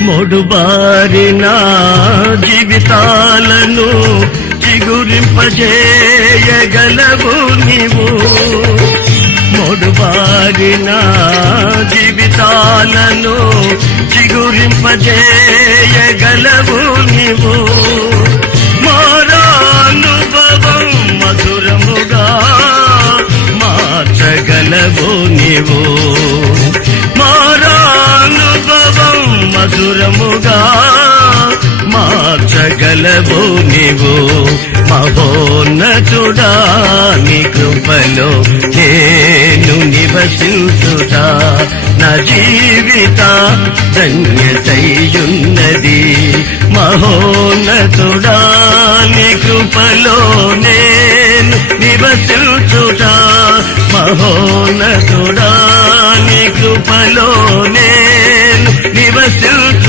మొడుబారిన జీవితాలను చిగురింపజేయగలవు నీవు. మొడుబారిన జీవితాలను చిగురింపజేయగలవు నీవు. మారానుభవం మధురముగా మార్చగలవు నీవు. మారానుభవం మధురముగా మార్చగలవు నీవు. మహోన్నతుడా నీ కృపలో నేను నివసించుతా. నా జీవిత ధన్యతయున్నది. మహోన్నతుడా నీ కృపలో నేను నివసించుతా. మహోన్నతుడా నీ కృపలో నేను